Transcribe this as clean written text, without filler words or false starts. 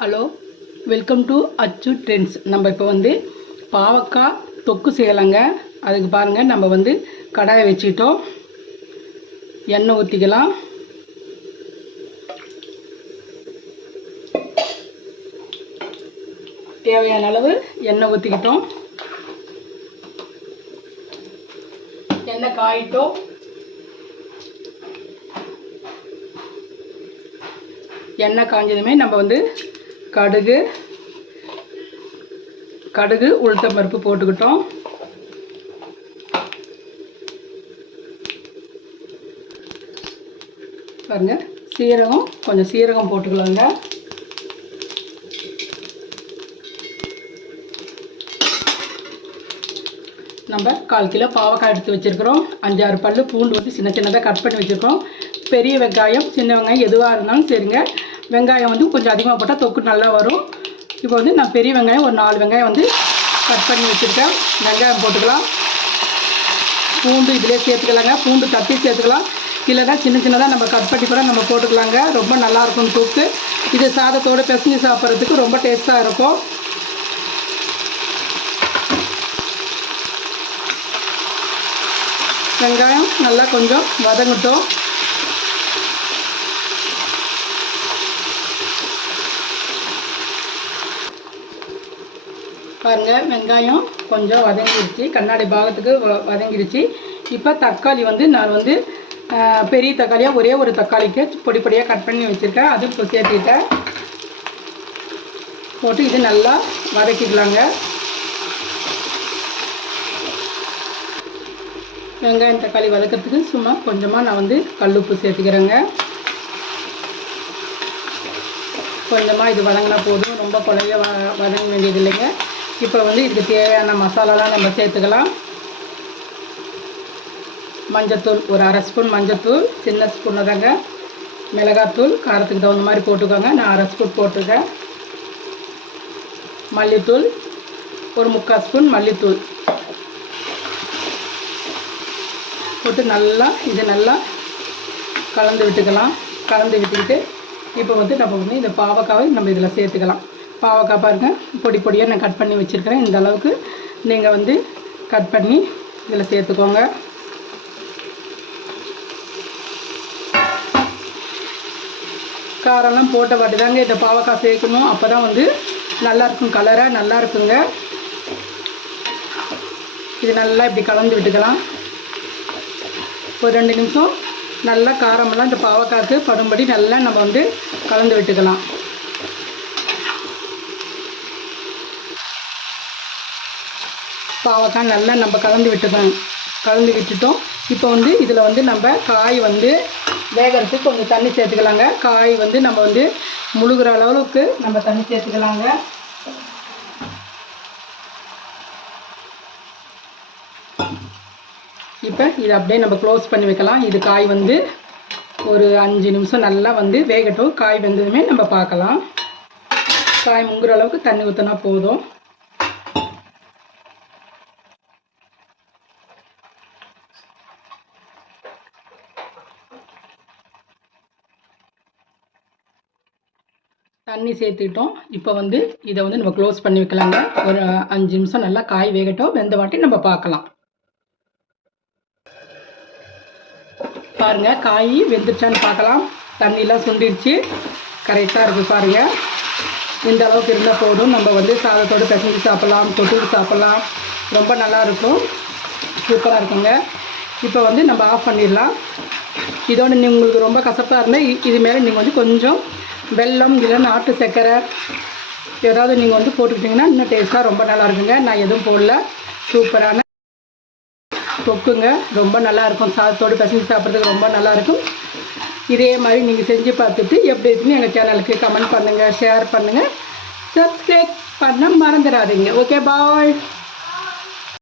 Hello, welcome to அச்சு trends. நம்ம இப்போ வந்து பாவக்காய் தொக்கு செய்யலாங்க. அதுக்கு பாருங்கள், நம்ம வந்து கடாயை வச்சுக்கிட்டோம். எண்ணெய் ஊற்றிக்கலாம். தேவையான அளவு எண்ணெய் ஊற்றிக்கிட்டோம். எண்ணெய் காயிட்டோம். எண்ணெய் காஞ்சதுமே நம்ம வந்து கடுகு உளுத்தம் பருப்பு போட்டுக்கிட்டோம். பாருங்கள், கொஞ்சம் சீரகம் போட்டுக்கலாங்க. நம்ம 1/4 கிலோ பாவக்காய் எடுத்து வச்சுருக்கிறோம். 5-6 பல்லு பூண்டு வந்து சின்ன சின்னதாக கட் பண்ணி வச்சுருக்கோம். பெரிய வெங்காயம், சின்ன வெங்காயம் எதுவாக இருந்தாலும் சரிங்க. வெங்காயம் வந்து கொஞ்சம் அதிகமாக போட்டால் தொக்கு நல்லா வரும். இப்போ வந்து நான் பெரிய வெங்காயம் ஒரு 4 வெங்காயம் வந்து கட் பண்ணி வச்சுருக்கேன். வெங்காயம் போட்டுக்கலாம். பூண்டு இதிலே சேர்த்துக்கலாங்க. பூண்டு தட்டி சேர்த்துக்கலாம். இல்லைனா சின்ன சின்னதாக நம்ம கட் பண்ணி கூட நம்ம போட்டுக்கலாங்க. ரொம்ப நல்லாயிருக்கும் தொக்கு. இது சாதத்தோடு பிசைஞ்சு சாப்பிட்றதுக்கு ரொம்ப டேஸ்ட்டாக இருக்கும். வெங்காயம் நல்லா கொஞ்சம் வதங்கட்டும். பாருங்கள், வெங்காயம் கொஞ்சம் வதங்கிடுச்சு. கண்ணாடி பாகத்துக்கு வதங்கிடுச்சு. இப்போ தக்காளி வந்து நான் வந்து பெரிய தக்காளியாக ஒரே ஒரு தக்காளிக்கு பொடி பொடியாக கட் பண்ணி வச்சுருக்கேன். அது இப்போ சேர்த்துக்கிட்டேன். போட்டு இது நல்லா வதக்கிக்கலாங்க. வெங்காயம் தக்காளி வதக்கிறதுக்கு சும்மா கொஞ்சமாக நான் வந்து கல்லுப்பு சேர்த்துக்கிறேங்க. கொஞ்சமாக இது வதங்கினா போதும். ரொம்ப குழைய வதங்க வேண்டியது இல்லைங்க. இப்போ வந்து இதுக்கு தேவையான மசாலாலாம் நம்ம சேர்த்துக்கலாம். மஞ்சத்தூள் ஒரு 1/2 ஸ்பூன் மஞ்சத்தூள், சின்ன ஸ்பூனில் தாங்க. மிளகாத்தூள் காரத்துக்கு தகுந்த மாதிரி போட்டுக்கோங்க. நான் 1/2 ஸ்பூன் போட்டிருக்கேன். மல்லித்தூள் ஒரு 3/4 ஸ்பூன் மல்லித்தூள் போட்டு இது நல்லா கலந்து விட்டுக்கலாம். கலந்து விட்டுக்கிட்டு இப்போ வந்து நம்ம வந்து இந்த பாவக்காவை நம்ம இதில் சேர்த்துக்கலாம். பாவக்காய் பாருங்கள், பொடி பொடியாக நான் கட் பண்ணி வச்சுருக்கிறேன். இந்த அளவுக்கு நீங்கள் வந்து கட் பண்ணி இதில் சேர்த்துக்கோங்க. காரெல்லாம் போட்ட வாட்டி தாங்க இந்த பாவக்காய் சேர்க்கணும். அப்போ தான் வந்து நல்லாயிருக்கும், கலராக நல்லா இருக்குங்க. இது நல்லா இப்படி கலந்து விட்டுக்கலாம். ஒரு 2 நிமிஷம் நல்லா காரமெல்லாம் இந்த பாவக்காய்க்கு படும்படி நல்லா நம்ம வந்து கலந்து விட்டுக்கலாம். பாவக்காய் நல்லா நம்ம கலந்து விட்டுட்டோம். இப்போ வந்து இதில் வந்து நம்ம காய் வந்து வேகிறதுக்கு கொஞ்சம் தண்ணி சேர்த்துக்கலாங்க. காய் வந்து நம்ம வந்து முழுகிற அளவுக்கு நம்ம தண்ணி சேர்த்துக்கலாங்க. இப்போ இதை அப்படியே நம்ம க்ளோஸ் பண்ணி வைக்கலாம். இது காய் வந்து ஒரு 5 நிமிஷம் நல்லா வந்து வேகட்டும். காய் வெந்ததுமே நம்ம பார்க்கலாம். காய் முங்குற அளவுக்கு தண்ணி ஊற்றினா போதும். தண்ணி சேர்த்துக்கிட்டோம். இப்போ வந்து இதை வந்து நம்ம க்ளோஸ் பண்ணி வைக்கலாங்க. ஒரு 5 நிமிஷம் நல்லா காய் வேகட்டும். வெந்த வாட்டி நம்ம பார்க்கலாம். பாருங்கள், காய் வெந்துருச்சான்னு பார்க்கலாம். தண்ணியெலாம் சுண்டிடுச்சு. கரெக்டாக இருக்குது பாருங்கள். இந்த அளவுக்கு இருந்தால் போதும். நம்ம வந்து சாதத்தோடு பிசைஞ்சு சாப்பிட்லாம், தொட்டுட்டு சாப்பிட்லாம். ரொம்ப நல்லாயிருக்கும், சூப்பராக இருக்குங்க. இப்போ வந்து நம்ம ஆஃப் பண்ணிடலாம். இதோடு உங்களுக்கு ரொம்ப கசப்பாக இருந்தால் இது மேலே நீங்கள் வந்து கொஞ்சம் வெல்லம் இல்லை நாட்டு சர்க்கரை ஏதாவது நீங்கள் வந்து போட்டுக்கிட்டிங்கன்னா இன்னும் டேஸ்ட்டாக ரொம்ப நல்லா இருக்குங்க. நான் எதுவும் போடல. சூப்பரான தொக்குங்க. ரொம்ப நல்லாயிருக்கும். சாதத்தோடு பிசைஞ்சு சாப்பிட்றதுக்கு ரொம்ப நல்லாயிருக்கும். இதே மாதிரி நீங்கள் செஞ்சு பார்த்துட்டு எப்படி இருக்குன்னு எங்கள் சேனலுக்கு கமெண்ட் பண்ணுங்கள், ஷேர் பண்ணுங்கள், சப்ஸ்கிரைப் பண்ண மறந்துடாதீங்க. ஓகே, பாய்.